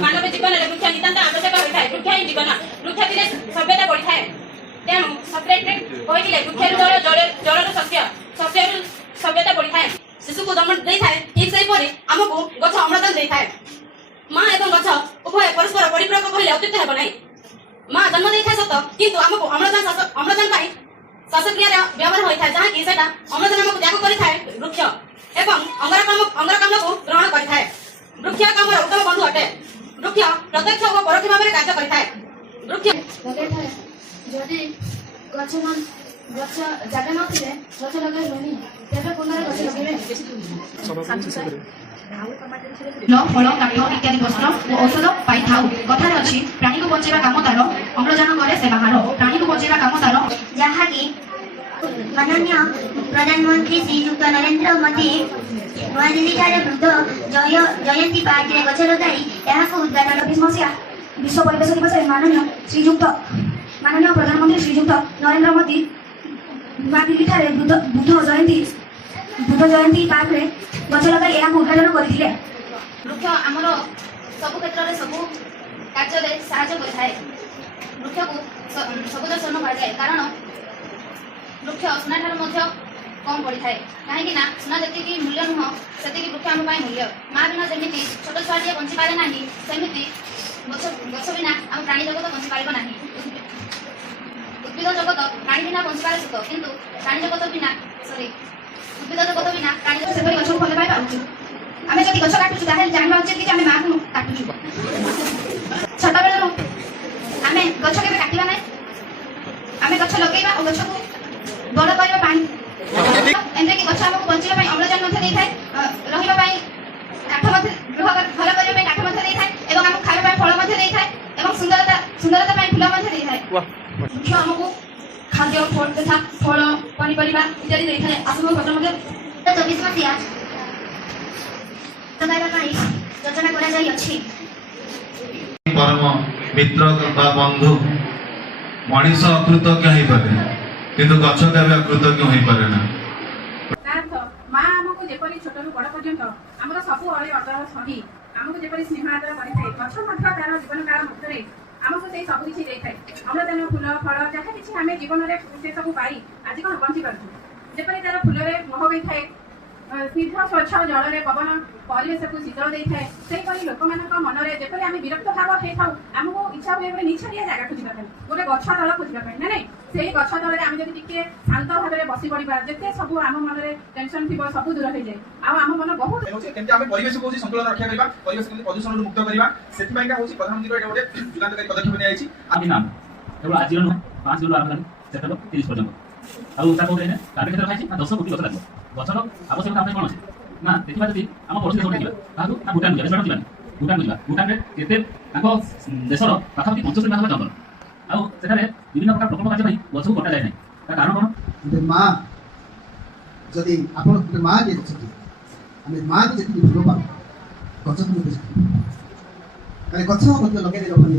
मानव जीवन वृक्ष नितांत आवश्यक होता है। वृक्ष ही जीवन, वृक्ष दिले सभ्यता बढ़ी है। तेणु सप्रेटमेंट कहले वृक्ष जल शस्य शस्य सभ्यता बढ़ी है। शिशु को जन्म दे थाए ठीक से परे हमको गछ अम्लजान दे थाए। मां एवं गछ उभय परस्पर परिपूरक कहले अत्युक्त हेब नाही। मां जन्म दे थाए सत किंतु हमको अम्लजान पाई श्वासक्रिया व्यवहार होई थाए जहा कि सेटा अम्लजान हमको त्याग करि थाए वृक्ष एवं अंगारकाम्ल को ग्रहण करि थाए। वृक्ष कामर उत्तम बंधु अटे। वृक्ष प्रत्यक्ष और परोक्ष भाव में कार्य करता है। वृक्ष लगे थाए जदि गछ जगह नथिले गछ लगे लोनी तेबे कोनरे गछ लगेबे फल काठ इत्यादि वस्त्र और औषध पाई थाउ। कथार अछि प्राणी को बचेबा काम तार अम्लजान करे से बाहर प्राणी को बचेबा काम तार जहाँ की माननीय प्रधानमंत्री श्रीयुक्त नरेंद्र मोदी नई वृद्ध जयंती पार्क में गछ लगाई उद्घाटन विश्व परिवेश दिवस माननीय प्रधानमंत्री श्रीयुक्त नरेंद्र मोदी नई बुद्ध जयंती पार्क में गछ लगाई उद्घाटन करते। वृक्ष आमर सब क्षेत्र में सब कार्य साहाय्य करे। वृक्ष को सबुज स्वर्ण कहुए कारण वृक्ष सुना ठार कम पड़ी थाए कहीं सुना जी मूल्य नुह से वृक्ष आम मूल्य। माँ बिना जमी छोट छुआटे बंची पारे ना सेमती गछ बिना आम प्राणी जगत बंची पार ना। उद्भिद जगत प्राणी बिना बंची पारे सुख किंतु प्राणी जगत बिना उद्भिद जगत बिना प्राणी जगत से गछ भल पाई पार्छु। आम जब गछ काटुचु जानवा उचित कि आम माँ को काटुचु। छोट बेलू आम गछ के काटा ना आम गछ लगे और गछ को बड़ करवा पानी एंटे कि गछ हमको बंचिबा पई अम्लजान मध्य दे थाए रहिबा पई काठ मध्य घर करबा पई काठ मध्य दे थाए एवं हमको खाइबा पई फल मध्य दे थाए एवं सुंदरता पई फूल मध्य दे थाए। वृक्ष हमको खाद्य फल तथा फल पनिपरिबा इत्यादि दे थाए। आसम पत्र मध्य 24 मसिया लगाइबा पई योजना करा जाई अछि। परम मित्र बा बंधु मनीष अकृतज्ञ होई पारे किंतु गछ केबे अकृतज्ञ होई पारे ना। माँ आमको जेपरी छोट रु बड़ पर्यंत आमर सबू अड़े अडर सही आमको जेपरी स्नेह आदर करें गछ तार जीवन काल मध्य आमको से सब किसी दे थाए। अम्लजान फूल फल जहाँ किसी आम जीवन में से सब पाई आज कौन बंची पार्छु। जेपरी तार फूल मह गई थाए स्निग्ध स्वच्छ जल में पवन परिवेश को शीतल दे थाए सेहीपरि लोक मन में जेपरी आम विरक्त भाव होता आमको इच्छा हुए निछाड़िया जगह खोजापी गोटे गछ तल खोजापी ना नहीं से गछ तल आम जब टे शांत भाव में बसी पड़ा जिते सब आम मन में टेंशन थी सब दूर हो जाए आम मन बहुत परिवेश को संतुलन रक्षा करबा परिवेश को प्रदूषण मुक्त करबा सेति पई का होची प्रधानमंत्री एटा गोटे जुगान्तकारी पदक्षेप नै आइछि। आदि नाम केवल आज न 5 दिन आरंभ करी सेप्टेम्बर 30 पर्यंत आउ ता कोने टार्गेट रखाइछि 10 कोटी गछ लागो गछर आवश्यकता आपण कोन अछि ना देखिबा जदि हम पड़ोसी देश देखिबा ताकू ना भूटान जिबा देश जीवा भूटान रे केते ताको देशर पाखापाखि 75 भाग जंगल आउ सेटारे विभिन्न प्रकार प्रकल्प कार्य पई गछ को कटा जाय नै ता कारण कोन गोटे माँ जदि आपण गोटे माँ जे अछि आमे माँ को जेति भूल पा गछ को बेसी काले गछ को लगे रखनी